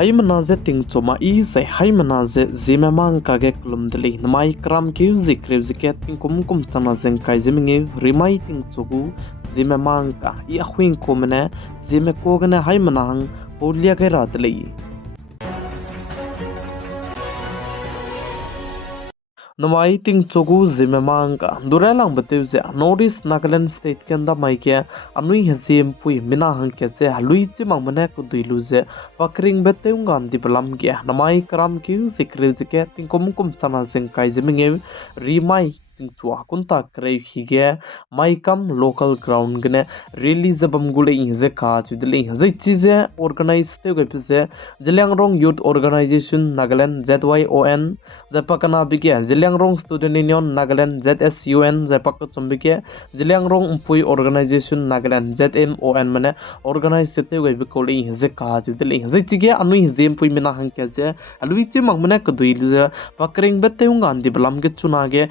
Hai manaze ting choma I se hai manaze zimemang kage klum deli namai kram ki zikre ziket ting kum chana zeng kai ziminge rimai ting chogu zimemang ka I ahwing komene zime kogane hai manang holia ke rat lei नमाई तिंग चोगु जिमेमांग का दुरेलांग बतेव से north east Nagaland state के अंदर माइके अनुई हसीम पुई मिना हंग के से हलुई चिमांग मने को दुइलु से पकरिंग बतेव गांधी बलम के नमाई कराम की जिक्र जिके तिंग कुम सना सिंग काई जिमिंगे रीमाई चुआ कुंता करे हिगे माइकम लोकल ग्राउंड गने रिलीज बम गुले इंजे का चुदले जे चीजे ऑर्गेनाइज ते गए से Zeliangrong youth organisation Nagaland ZYON जपकना बिके Zeliangrong student union Nagaland ZSUN जपक चंबिके जियांगरोंग उपुई ऑर्गेनाइजेशन नागालैंड ZMON मने ऑर्गेनाइज ते गए बिकोले इंजे का चुदले जे चीगे अनु जेम पुई मिना हंके जे अलुइचे मंगमने कदुइल पकरिंग बते गांधी बलम के चुनागे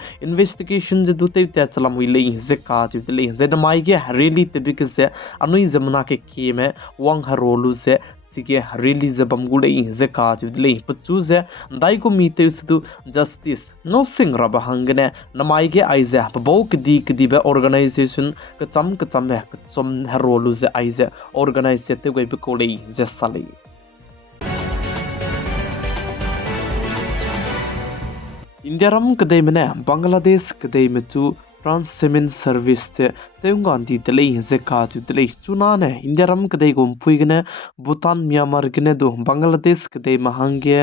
investigation je dute te chalam wile ze ka jile ze na mai ge really te bik se anui zamna ke ki me wang harolu se sige really ze bam gule ze ka jile puchu ze dai ko mi te su justice no sing raba hangne na mai ge ai ze bo kdi be organization ka cham me ka chom harolu ze ai ze organize se te go be ko le ze sali India रम कदे मने बांग्लादेश कदे में चु France cement service ते तेउंगांदी तले जे काजु तले चुना ने इंडिया रम कदे गुम पुइगने भूटान म्यांमार गने दो बांग्लादेश कदे महंगे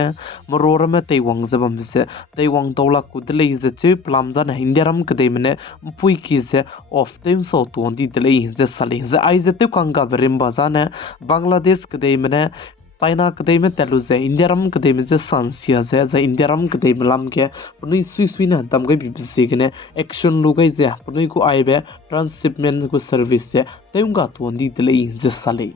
मरोर में तेवंग जबम से तेवंग तौला कुदले जे चे प्लामजा ने इंडिया रम कदे मने पुइ की जे ऑफ तेम सो तोंदी तले जे सले जे आई जे ते कांगा बरिम बाजाने बांग्लादेश कदे मने चाइना कदे में तेलु जे इंडिया रम कदे में जे सांसिया जे इंडिया रम कदे में लम के पुनुई सुई ना दम गई बिबसे गने एक्शन लुगई जे पुनुई को आइबे ट्रांसशिपमेंट को सर्विस जे तेउंगा तोंदी तले जे सले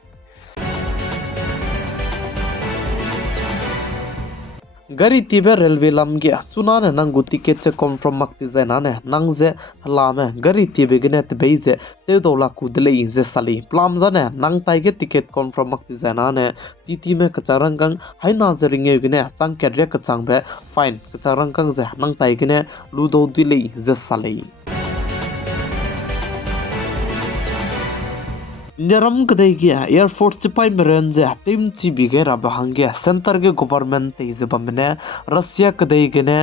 गरी तिबे रेलवे लमगे चुनाने नंगु टिकेट से कन्फर्म मक्ति जनाने नंगजे लामे गरी तिबे गने तबे जे ते दोला कुदले जे सली प्लाम जने नंग ताइगे टिकेट कन्फर्म मक्ति जनाने टीटी में कचारंगंग हाइ नाजरिंगे गने चांग केरे कचांग बे फाइन कचारंगंग जे नंग ताइगने लुदो दिले जे सली निरम कदे गया एयरफोर्स चिपाई मरन जे टीम ची बिगे रबहंगे सेंटर के गवर्नमेंट ते जे बमने रशिया कदे गने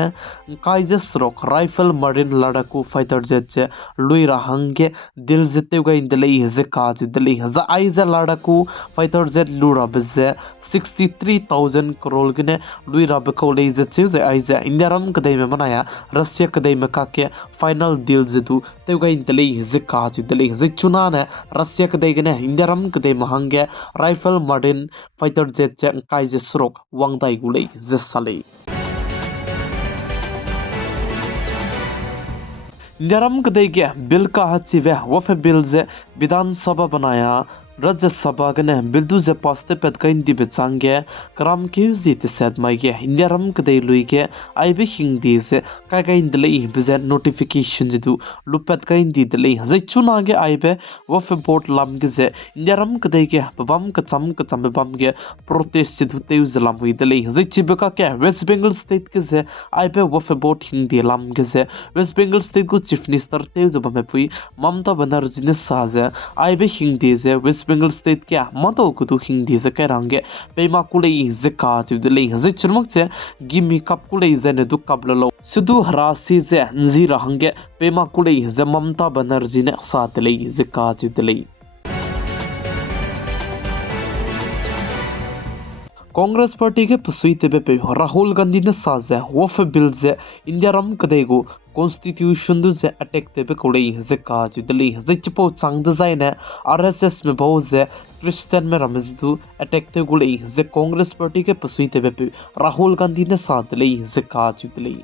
काइजस रोक राइफल मरीन लड़ाकू फाइटर जेट जे लुई रहंगे दिल जते गई इंदले जे काज दिले जा आई जे लड़ाकू फाइटर जेट लुरा बजे 63,000 करोड़ गने लुई रब को ले जे आई जे इंडिया रम कदे में मनाया रशिया कदे में काके फाइनल डील जदू ते गई इंदले जे काज दिले जे चुना ने रशिया कदे गने इंडिया रम कदे महंगे राइफल मरीन फाइटर जेट जे काइजे स्रोक वांगदाई गुले जे सले निरम कदे के बिल का हचिवे वफे बिल जे विधानसभा बनाया राज्यसभा गने बिल्दु जे पास्ते पेदकाइन दिबे चांगे कराम के जीते सेद माइगे इंडिया रम कदे लुइगे आइबे हिंदी से काइन दले बिजे नोटिफिकेशन जदु लुपेद काइन दी दले जे चुनागे आइबे वफ बोट लमगे जे इंडिया रम कदे के बम कचम बम के प्रोटेस्ट जदु ते जलम हुई दले जे चिबका के वेस्ट बंगाल स्टेट के जे आइबे वफ बोट हिंदी लमगे जे वेस्ट बंगाल स्टेट को चीफ मिनिस्टर ते जबमे पुई ममता बनर्जी ने साजे आइबे हिंदी जे वेस्ट बंगाल स्टेट क्या मतो कुतु हिंदी से करेंगे पेमा कुले जे काज दिले जे चरमक से गिमी कप कुले जे ने दु कबलो सुदु हरासी जे नजी रहंगे पेमा कुले जे ममता बनर्जी ने साथ ले जे काज दिले कांग्रेस पार्टी के पसुईते पे राहुल गांधी ने साजे वफ बिल जे इंडिया रम कदेगो कॉन्स्टिट्यूशन दु जे अटैक ते पे कोले जे काज दिले जे चपो चांग दजाइने आरएसएस में बहु जे क्रिश्चियन में रमजदु अटैक ते गुले जे कांग्रेस पार्टी के पसुईते पे राहुल गांधी ने साथ ले जे काज दिले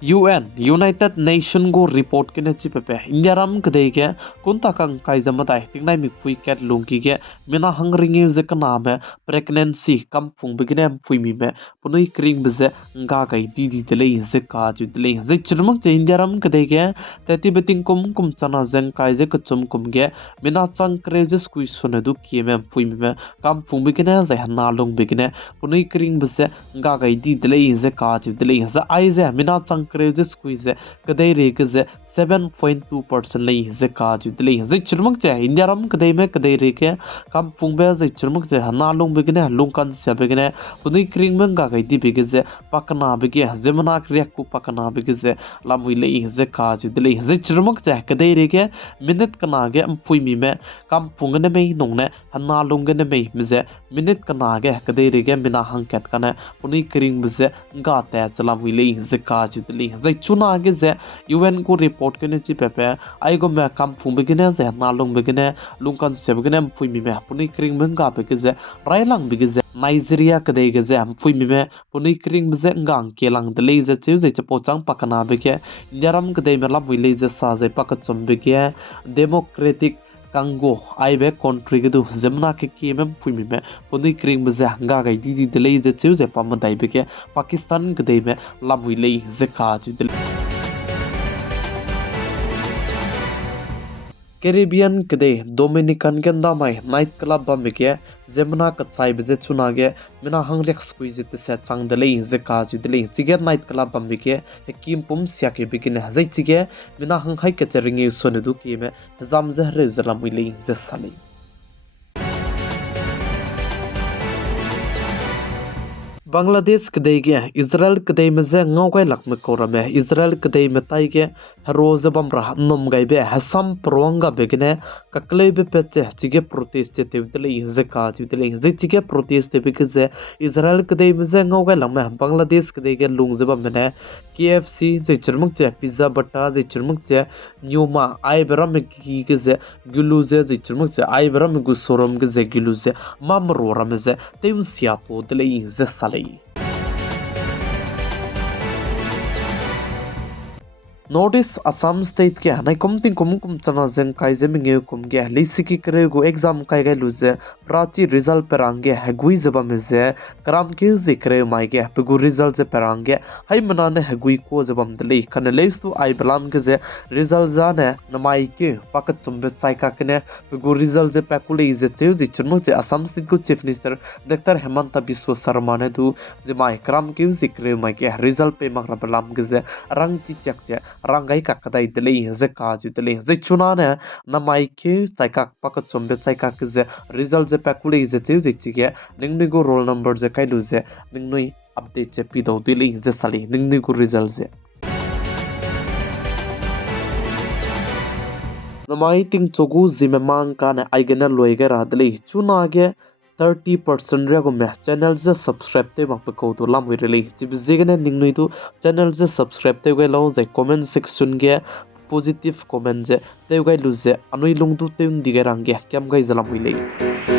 UN United Nation go report ke ne chi pepe India ram kdei ke kunta kang kai jamatai tingnai mi pui ket lungki ke mina hangring ze kana me pregnancy kam phung begine pui mi me punui kring beze nga kai di tele ze ka ju tele ze chirmak che India ram kdei ke teti beting kum chana zeng kai ze kachum kum ge mina chang kre je squeeze sone du ki me pui mi me kam phung begine ze na lung begine punui kring beze nga kai di tele ze ka ju tele ze ai ze mina chang Crazy squeeze kadai reke 7.2% lei ze ka ju lei ze chirmak che India ram kadai me kadai reke kam phungbe ze chirmak che hana long begine lung kan se begine puni kring men ga gai di bege ze pakna bege zemana kriak ku pakna bege ze lamui lei ze ka ju lei ze chirmak che kadai reke minute kana ge phui mi me kam phungne me nongne hana lung ge ne me ze minute kana ge kadai reke bina hangket kana puni kring beze ga ta chalamui lei ze ka ju zai chuna age ze UN ko report ke ne chi pepe ai go me kam phung begine ze na long begine lungkan se begine phui mi me puni kring men ga be ke ze rai lang be ke ze Nigeria ke de ke ze phui mi me puni kring be ze ngang ke lang de le ze chu ze chapo chang pakana be ke nyaram ke de me la bui le ze sa ze pakat chom be ke democratic Congo aibe country ke du zemna ke mem phui mi me puni kring be ze nga ga di de le ze chu ze pam dai be ke Pakistan ke de me la bui le ze ka chu Caribbean kede Dominican genda mai night club ba meke zemna ka chai beje chuna ge mina hangrex squeeze te se chang de lei ze ka ju de lei chige night club ba meke kim pum sia ke begin zai chige mina hang khai ke cheringi sone du ki me zam ze re zala mui lei ze sali Bangladesh kadai ge Israel kadai me ze ngau kai lak me korame Israel kadai me tai ge roz bam ra nom gai be hasam prowanga begine kakle be peche chige protest te tele ze ka tele ze chige protest te because Israel kadai me ze ngau kai lak me Bangladesh kadai ge lung ze bam ne KFC ze chirmuk che pizza bata ze chirmuk che nyuma ai beram ki ge ze gulu ze chirmuk che ai beram gu sorom ge ze gulu ze mamro ram ze tem sia to tele ze sale Notice Assam state ke hanai komting kum chana zeng kai zeminge kum ge lisiki kre go exam kai ga luze prachi result perange hagui zeba meze karam ke zikre mai ge pegu result ze perange hai manane hagui ko zebam dele kan leis tu ai balam ge ze result za ne namai ke pakat chumbe chai ka kene pegu result ze pakule ze cheu ji chunmo je Assam state ko chief minister Dr Hemanta Biswa Sarma ne du je mai karam ke zikre mai ge result pe magra balam ge ze rang chi chak je rangai kakadai dele ze ka ju dele ze chuna ne na mai ke chai kak pak chombe chai kak ze result ze pakule ze chu je chi ge ningni go roll number ze kai lu ze ningnoi update che pi do dele ze sali ningni go result ze na mai ting chogu zime mang ka ne aigena loige ra dele chuna ge 30% rego me channel ze subscribe te bang ko to lam wi rele chib zigene ningnoi tu channel ze subscribe te ge lo ze comment section ge positive comment ze te ge lu ze anoi lung tu te un dige rang ge kyam gai zalam wi le